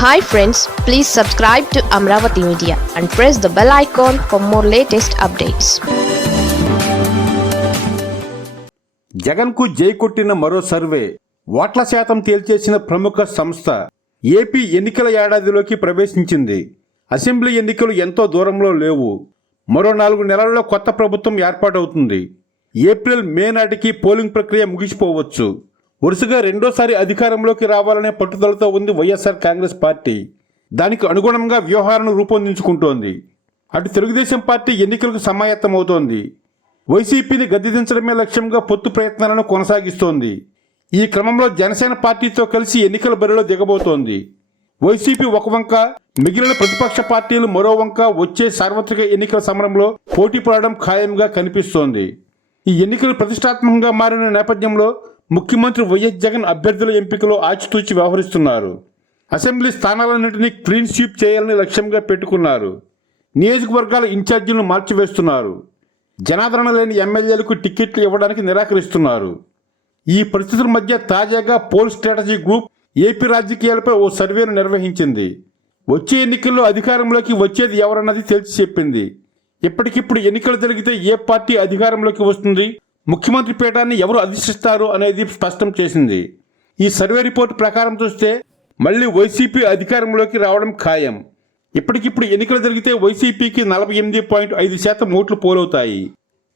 Hi friends please subscribe to Amaravati media and press the bell icon for more latest updates జగన్కు జై కొట్టిన మరో survey. ఓట్ల శాతం తేల్చేసిన ప్రముఖ సంస్థ. ఏపీ ఎన్నికల ఏడాదిలోకి ప్రవేశించింది. అసెంబ్లీ ఎన్నికలు ఎంతో దూరంలో లేవు. మరో నాలుగు నెలల్లో కొత్త ప్రభుత్వం ఏర్పాటవుతుంది. ఏప్రిల్ మే నాటికి పోలింగ్ ప్రక్రియ ముగిసిపోవచ్చు. వరుసగా రెండోసారి అధికారంలోకి రావాలనే పట్టుదలతో ఉంది వైఎస్ఆర్ కాంగ్రెస్ పార్టీ. దానికి అనుగుణంగా వ్యూహాలను రూపొందించుకుంటోంది. అటు తెలుగుదేశం పార్టీ ఎన్నికలకు సమాయత్తమవుతోంది. వైసీపీని గద్దెదించడమే లక్ష్యంగా పొత్తు ప్రయత్నాలను కొనసాగిస్తోంది. ఈ క్రమంలో జనసేన పార్టీతో కలిసి ఎన్నికల బరిలో దిగబోతోంది. వైసీపీ ఒక వంక మిగిలిన ప్రతిపక్ష పార్టీలు మరో వంక వచ్చే సార్వత్రిక ఎన్నికల సమరంలో పోటీ పడడం ఖాయంగా కనిపిస్తోంది. ఈ ఎన్నికలు ప్రతిష్టాత్మకంగా మారిన నేపథ్యంలో ముఖ్యమంత్రి వైఎస్ జగన్ అభ్యర్థుల ఎంపికలో ఆచితూచి వ్యవహరిస్తున్నారు. అసెంబ్లీ స్థానాలన్నింటినీ క్లీన్ స్వీప్ చేయాలని లక్ష్యంగా పెట్టుకున్నారు. నియోజకవర్గాల ఇన్ఛార్జీలను మార్చివేస్తున్నారు. జనాదరణ లేని ఎమ్మెల్యేలకు టికెట్లు ఇవ్వడానికి నిరాకరిస్తున్నారు. ఈ పరిస్థితుల మధ్య తాజాగా పోల్ స్ట్రాటజీ గ్రూప్ ఏపీ రాజకీయాలపై ఓ సర్వేను నిర్వహించింది. వచ్చే ఎన్నికల్లో అధికారంలోకి వచ్చేది ఎవరన్నది తెలిసి చెప్పింది. ఇప్పటికిప్పుడు ఎన్నికలు జరిగితే ఏ పార్టీ అధికారంలోకి వస్తుంది? ముఖ్యమంత్రి పీఠాన్ని ఎవరు అధిష్టిస్తారు అనేది స్పష్టం చేసింది. ఈ సర్వే రిపోర్ట్ ప్రకారం చూస్తే మళ్ళీ వైసీపీ అధికారంలోకి రావడం ఖాయం. ఇప్పటికిప్పుడు ఎన్నికలు జరిగితే వైసీపీకి నలభై ఎనిమిది పాయింట్ ఐదు శాతం ఓట్లు పోలవుతాయి.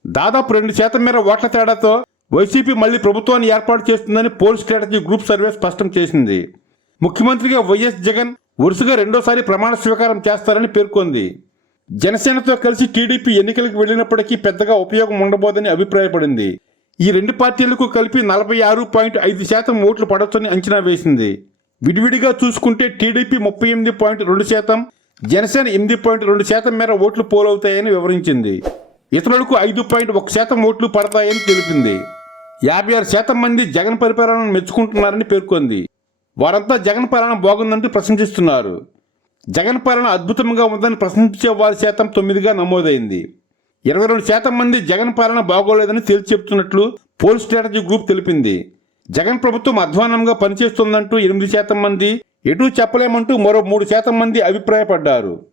దాదాపు రెండు శాతం మేర ఓట్ల తేడాతో వైసీపీ మళ్ళీ ప్రభుత్వాన్ని ఏర్పాటు చేస్తుందని పోల్ స్ట్రాటజీ గ్రూప్ సర్వే స్పష్టం చేసింది. ముఖ్యమంత్రిగా వైఎస్ జగన్ వరుసగా రెండోసారి ప్రమాణ స్వీకారం చేస్తారని పేర్కొంది. జనసేనతో కలిసి టీడీపీ ఎన్నికలకు వెళ్ళినప్పటికీ పెద్దగా ఉపయోగం ఉండబోదని అభిప్రాయపడింది. ఈ రెండు పార్టీలకు కలిపి నలభై ఆరు పాయింట్ ఐదు శాతం ఓట్లు పడొచ్చని అంచనా వేసింది. విడివిడిగా చూసుకుంటే టీడీపీ ముప్పై ఎనిమిది పాయింట్ రెండు శాతం జనసేన ఎనిమిది పాయింట్ రెండు శాతం మేర ఓట్లు పోలవుతాయని వివరించింది. ఇతరులకు ఐదు పాయింట్ ఒక శాతం ఓట్లు పడతాయని తెలిపింది. యాభై ఆరు శాతం మంది జగన్ పరిపాలనను మెచ్చుకుంటున్నారని పేర్కొంది. వారంతా జగన్ పాలన బాగుందంటూ ప్రశంసిస్తున్నారు. జగన్ పాలన అద్భుతంగా ఉందని ప్రశంసించే వారి శాతం తొమ్మిదిగా నమోదైంది. ఇరవై రెండు శాతం మంది జగన్ పాలన బాగోలేదని తేల్చి చెప్తున్నట్లు పోల్ స్ట్రాటజీ గ్రూప్ తెలిపింది. జగన్ ప్రభుత్వం అధ్వానంగా పనిచేస్తుందంటూ ఎనిమిది శాతం మంది ఎటూ చెప్పలేమంటూ మరో మూడు శాతం మంది అభిప్రాయపడ్డారు.